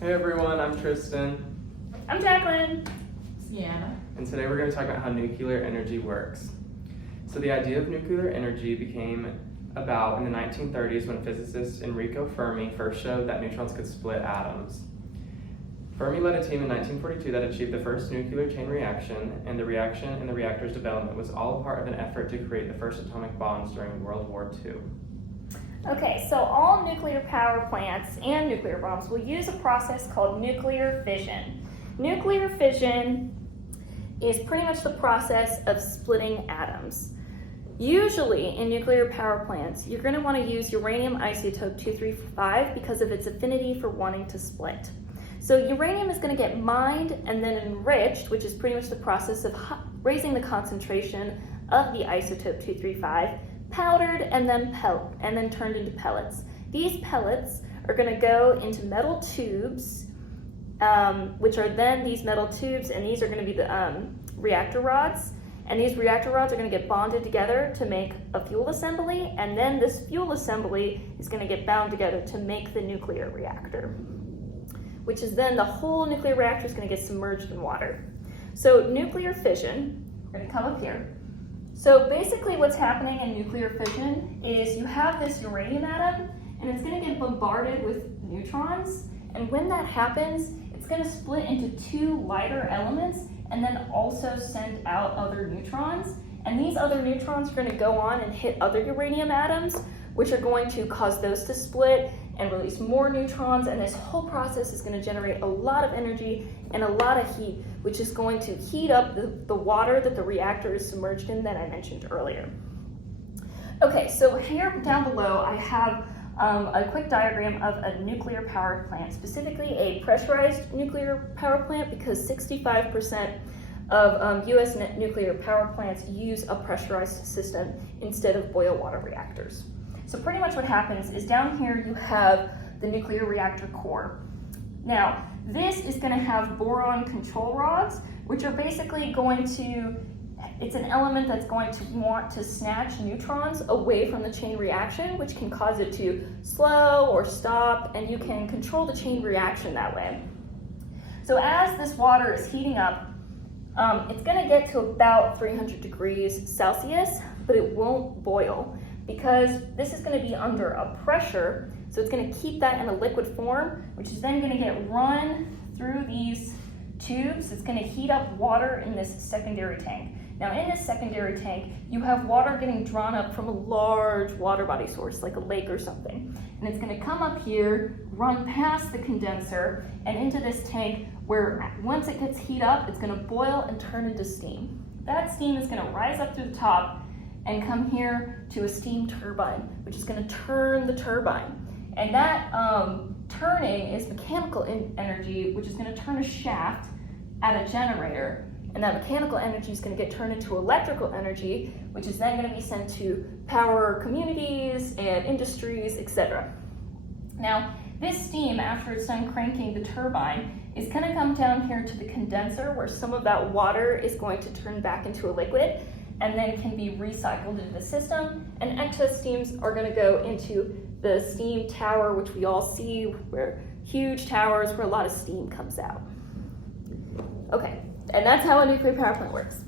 Hey everyone, I'm Tristan. I'm Jacqueline. Sienna. And today we're going to talk about how nuclear energy works. So the idea of nuclear energy became about in the 1930s when physicist Enrico Fermi first showed that neutrons could split atoms. Fermi led a team in 1942 that achieved the first nuclear chain reaction, and the reaction in the reactor's development was all part of an effort to create the first atomic bombs during World War II. Okay, so all nuclear power plants and nuclear bombs will use a process called nuclear fission. Nuclear fission is pretty much the process of splitting atoms. Usually in nuclear power plants, you're going to want to use uranium isotope 235 because of its affinity for wanting to split. So uranium is going to get mined and then enriched, which is pretty much the process of raising the concentration of the isotope 235, powdered and then turned into pellets. These pellets are going to go into metal tubes, which are then these metal tubes, and these are going to be the reactor rods. And these reactor rods are going to get bonded together to make a fuel assembly, and then this fuel assembly is going to get bound together to make the nuclear reactor, which is then the whole nuclear reactor is going to get submerged in water. So nuclear fission, we're going to come up here. So basically what's happening in nuclear fission is you have this uranium atom, and it's going to get bombarded with neutrons, and when that happens, it's going to split into two lighter elements and then also send out other neutrons. And these other neutrons are going to go on and hit other uranium atoms, which are going to cause those to split and release more neutrons. And this whole process is going to generate a lot of energy and a lot of heat, which is going to heat up the water that the reactor is submerged in that I mentioned earlier. Okay, so here down below I have a quick diagram of a nuclear power plant, specifically a pressurized nuclear power plant, because 65% of US nuclear power plants use a pressurized system instead of boil water reactors. So pretty much what happens is down here you have the nuclear reactor core. Now, this is going to have boron control rods, which are basically going to, it's an element that's going to want to snatch neutrons away from the chain reaction, which can cause it to slow or stop, and you can control the chain reaction that way. So as this water is heating up, it's going to get to about 300 degrees Celsius, but it won't boil because this is going to be under a pressure. So it's going to keep that in a liquid form, which is then going to get run through these tubes. It's going to heat up water in this secondary tank. Now in this secondary tank, you have water getting drawn up from a large water body source, like a lake or something. And it's going to come up here, run past the condenser, and into this tank where once it gets heat up, it's going to boil and turn into steam. That steam is going to rise up through the top and come here to a steam turbine, which is going to turn the turbine. And that turning is mechanical energy, which is going to turn a shaft at a generator. And that mechanical energy is going to get turned into electrical energy, which is then going to be sent to power communities and industries, etc. Now, this steam, after it's done cranking the turbine, is going to come down here to the condenser, where some of that water is going to turn back into a liquid and then can be recycled into the system. And excess steams are going to go into the steam tower, which we all see, where huge towers where a lot of steam comes out. Okay, and that's how a nuclear power plant works.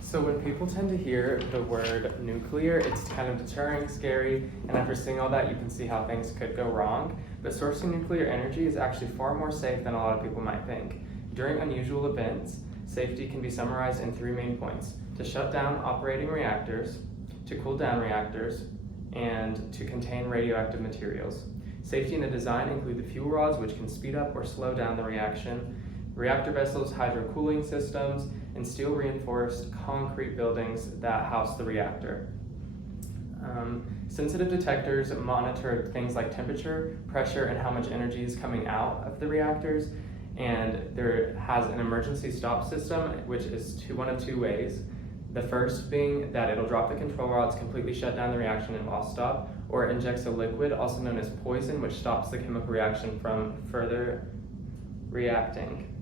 So when people tend to hear the word nuclear, it's kind of deterring, scary, and after seeing all that, you can see how things could go wrong. But sourcing nuclear energy is actually far more safe than a lot of people might think. During unusual events, safety can be summarized in three main points: to shut down operating reactors, to cool down reactors, and to contain radioactive materials. Safety in the design include the fuel rods, which can speed up or slow down the reaction, reactor vessels, hydro-cooling systems, and steel-reinforced concrete buildings that house the reactor. Sensitive detectors monitor things like temperature, pressure, and how much energy is coming out of the reactors. And there has an emergency stop system, which is one of two ways. The first being that it'll drop the control rods, completely shut down the reaction and will stop, or it injects a liquid, also known as poison, which stops the chemical reaction from further reacting.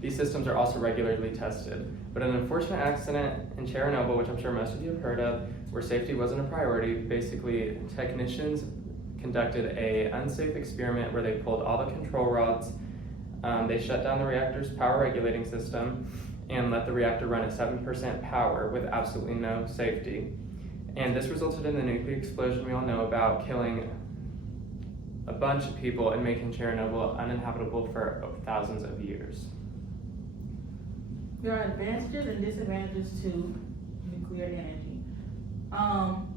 These systems are also regularly tested. But an unfortunate accident in Chernobyl, which I'm sure most of you have heard of, where safety wasn't a priority, basically technicians conducted a unsafe experiment where they pulled all the control rods, they shut down the reactor's power regulating system, and let the reactor run at 7% power with absolutely no safety. And this resulted in the nuclear explosion we all know about, killing a bunch of people and making Chernobyl uninhabitable for thousands of years. There are advantages and disadvantages to nuclear energy.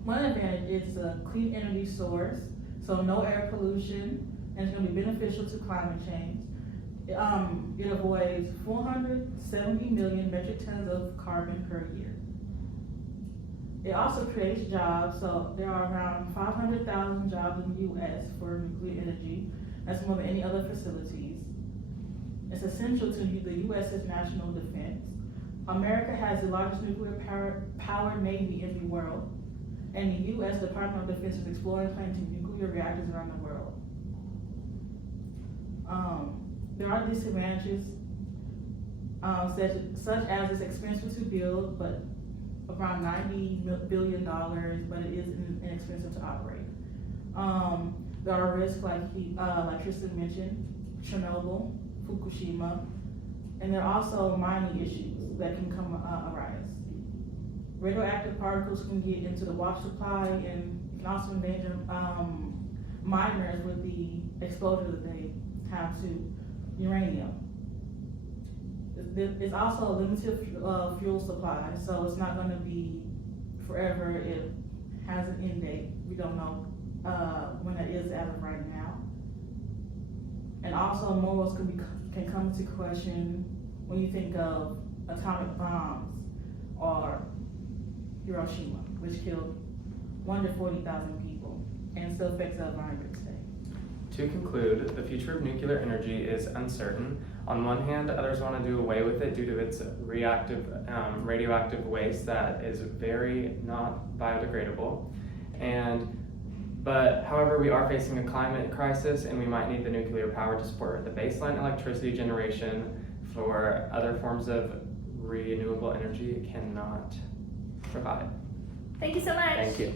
One advantage is a clean energy source, so no air pollution, and it's going to be beneficial to climate change. It avoids 470 million metric tons of carbon per year. It also creates jobs, so there are around 500,000 jobs in the U.S. for nuclear energy. That's more than any other facilities. It's essential to the U.S.'s national defense. America has the largest nuclear powered Navy in the world, and the U.S. Department of Defense is exploring planting nuclear reactors around the world. There are disadvantages, such as it's expensive to build, but around $90 billion, but it is inexpensive to operate. There are risks like Tristan mentioned, Chernobyl, Fukushima, and there are also mining issues that can arise. Radioactive particles can get into the water supply and can also endanger miners with the exposure that they have to uranium. It's also a limited fuel supply, so it's not going to be forever. It has an end date. We don't know when that is as of right now. And also, morals can come into question when you think of atomic bombs or Hiroshima, which killed 140,000 people and still affects our environment today. To conclude, the future of nuclear energy is uncertain. On one hand, others want to do away with it due to its radioactive waste that is very not biodegradable. But however, we are facing a climate crisis, and we might need the nuclear power to support the baseline electricity generation for other forms of renewable energy it cannot provide. Thank you so much. Thank you.